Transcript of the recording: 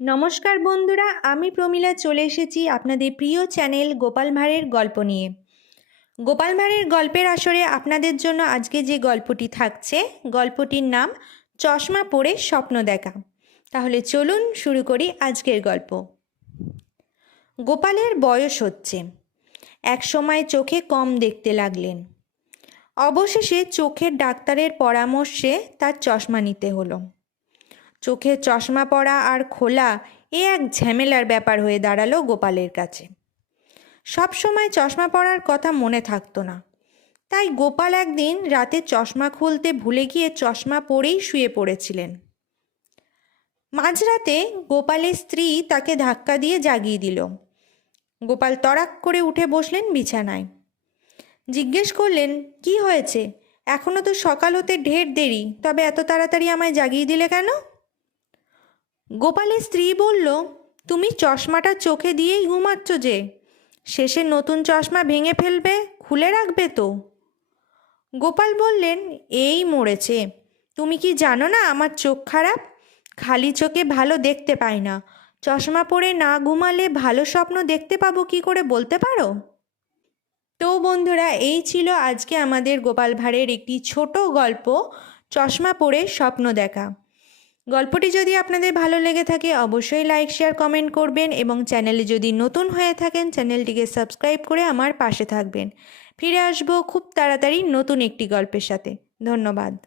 নমস্কার বন্ধুরা, আমি প্রমীলা চলে এসেছি আপনাদের প্রিয় চ্যানেল গোপাল ভাঁড়ের গল্প নিয়ে। গোপাল ভাঁড়ের গল্পের আসরে আপনাদের জন্য আজকে যে গল্পটি থাকছে, গল্পটির নাম চশমা পরে স্বপ্ন দেখা। তাহলে চলুন শুরু করি আজকের গল্প। গোপালের বয়স হচ্ছে। এক সময় চোখে কম দেখতে লাগলেন। অবশেষে চোখের ডাক্তারের পরামর্শে তার চশমা নিতে হলো। চোখে চশমা পরা আর খোলা এ এক ঝামেলার ব্যাপার হয়ে দাঁড়াল গোপালের কাছে। সব সময় চশমা পরার কথা মনে থাকতো না। তাই গোপাল একদিন রাতে চশমা খুলতে ভুলে গিয়ে চশমা পরেই শুয়ে পড়েছিলেন। মাঝরাতে গোপালের স্ত্রী তাকে ধাক্কা দিয়ে জাগিয়ে দিল। গোপাল তড়াক করে উঠে বসলেন বিছানায়। জিজ্ঞেস করলেন, কি হয়েছে? এখনও তো সকাল হতে ঢের দেরি, তবে এত তাড়াতাড়ি আমায় জাগিয়ে দিলে কেন? গোপালের স্ত্রী বলল, তুমি চশমাটা চোখে দিয়েই ঘুমাচ্ছ যে। শেষে নতুন চশমা ভেঙে ফেলবে, খুলে রাখবে তো। গোপাল বললেন, এই মরেছে। তুমি কি জানো না আমার চোখ খারাপ? খালি চোখে ভালো দেখতে পাই না। চশমা পরে না ঘুমালে ভালো স্বপ্ন দেখতে পাবো কি করে বলতে পারো? তো বন্ধুরা, এই ছিল আজকে আমাদের গোপাল ভাঁড়ের একটি ছোট গল্প, চশমা পরে স্বপ্ন দেখা। গল্পটি যদি আপনাদের ভালো লেগে থাকে, অবশ্যই লাইক, শেয়ার, কমেন্ট করবেন এবং চ্যানেলে যদি নতুন হয়ে থাকেন, চ্যানেলটিকে সাবস্ক্রাইব করে আমার পাশে থাকবেন। ফিরে আসব খুব তাড়াতাড়ি নতুন একটি গল্পের সাথে। ধন্যবাদ।